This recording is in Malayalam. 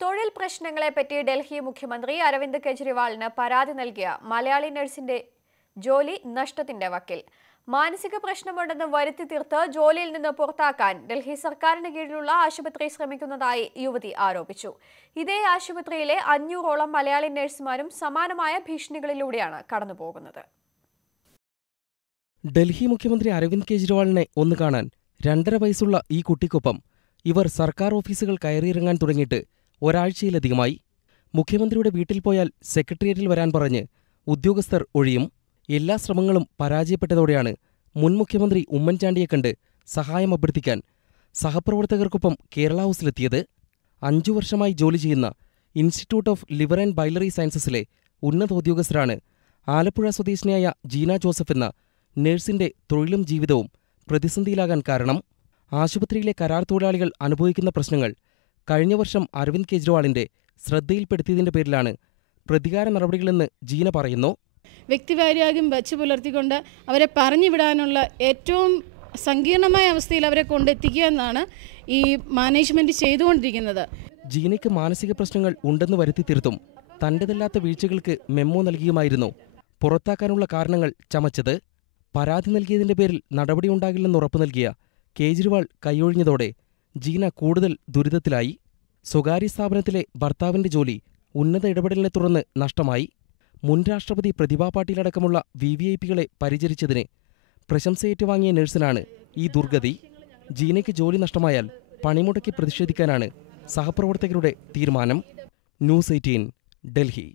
തൊഴിൽ പ്രശ്നങ്ങളെപ്പറ്റി ഡൽഹി മുഖ്യമന്ത്രി അരവിന്ദ് കെജ്രിവാളിന് പരാതി നൽകിയ മലയാളി നഴ്സിന്റെ ജോലി നഷ്ടത്തിന്റെ വക്കിൽ. മാനസിക പ്രശ്നമുണ്ടെന്ന് വരുത്തി തീർത്ത് ജോലിയിൽ നിന്ന് പുറത്താക്കാൻ ഡൽഹി സർക്കാരിന് കീഴിലുള്ള ആശുപത്രി ശ്രമിക്കുന്നതായി യുവതി ആരോപിച്ചു. ഇതേ ആശുപത്രിയിലെ 500ഓളം മലയാളി നഴ്സുമാരും സമാനമായ ഭീഷണികളിലൂടെയാണ് കടന്നുപോകുന്നത്. ഡൽഹി മുഖ്യമന്ത്രി അരവിന്ദ് കെജ്രിവാളിനെ ഒന്ന് കാണാൻ 2.5 വയസ്സുള്ള ഈ കുട്ടിക്കൊപ്പം ഇവർ സർക്കാർ ഓഫീസുകൾ കയറിയിറങ്ങാൻ തുടങ്ങിയിട്ട് ഒരാഴ്ചയിലധികമായി. മുഖ്യമന്ത്രിയുടെ വീട്ടിൽ പോയാൽ സെക്രട്ടേറിയറ്റിൽ വരാൻ പറഞ്ഞ് ഉദ്യോഗസ്ഥർ ഒഴിയും. എല്ലാ ശ്രമങ്ങളും പരാജയപ്പെട്ടതോടെയാണ് മുൻ മുഖ്യമന്ത്രി ഉമ്മൻചാണ്ടിയെ കണ്ട് സഹായം അഭ്യർത്ഥിക്കാൻ സഹപ്രവർത്തകർക്കൊപ്പം കേരള ഹൗസിലെത്തിയത്. 5 വർഷമായി ജോലി ചെയ്യുന്ന institute of liver and biliary സയൻസസിലെ ഉന്നതോദ്യോഗസ്ഥരാണ് ആലപ്പുഴ സ്വദേശിനിയായ ജീന ജോസഫ് എന്ന നഴ്സിന്റെ തൊഴിലും ജീവിതവും പ്രതിസന്ധിയിലാകാൻ കാരണം. ആശുപത്രിയിലെ കരാർ തൊഴിലാളികൾ അനുഭവിക്കുന്ന പ്രശ്നങ്ങൾ കഴിഞ്ഞ വർഷം അരവിന്ദ് കെജ്രിവാളിന്റെ ശ്രദ്ധയിൽപ്പെടുത്തിയതിന്റെ പേരിലാണ് പ്രതികാര നടപടികളെന്ന് ജീന പറയുന്നു. വ്യക്തിവൈരാഗ്യം വച്ചു പുലർത്തിക്കൊണ്ട് അവരെ പറഞ്ഞുവിടാനുള്ള ഏറ്റവും സങ്കീർണമായ അവസ്ഥയിൽ അവരെ കൊണ്ടെത്തിക്കുക എന്നാണ് ഈ മാനേജ്മെന്റ് ചെയ്തുകൊണ്ടിരിക്കുന്നത്. ജീനയ്ക്ക് മാനസിക പ്രശ്നങ്ങൾ ഉണ്ടെന്ന് വരുത്തി തീർത്തും തന്റേതല്ലാത്ത വീഴ്ചകൾക്ക് മെമ്മോ നൽകിയുമായിരുന്നു പുറത്താക്കാനുള്ള കാരണങ്ങൾ ചമച്ചത്. പരാതി നൽകിയതിന്റെ പേരിൽ നടപടിയുണ്ടാകില്ലെന്ന് ഉറപ്പു നൽകിയ കേജ്രിവാൾ കൈയൊഴിഞ്ഞതോടെ ജീന കൂടുതൽ ദുരിതത്തിലായി. സ്വകാര്യ സ്ഥാപനത്തിലെ ഭർത്താവിന്റെ ജോലി ഉന്നത ഇടപെടലിനെ തുടർന്ന് നഷ്ടമായി. മുൻ രാഷ്ട്രപതി പ്രതിഭാ പാട്ടീലടക്കമുള്ള VVIPകളെ പരിചരിച്ചതിന് പ്രശംസയേറ്റുവാങ്ങിയ നഴ്സിനാണ് ഈ ദുർഗതി. ജീനയ്ക്ക് ജോലി നഷ്ടമായാൽ പണിമുടക്കി പ്രതിഷേധിക്കാനാണ് സഹപ്രവർത്തകരുടെ തീരുമാനം. ന്യൂസ് 18 ഡൽഹി.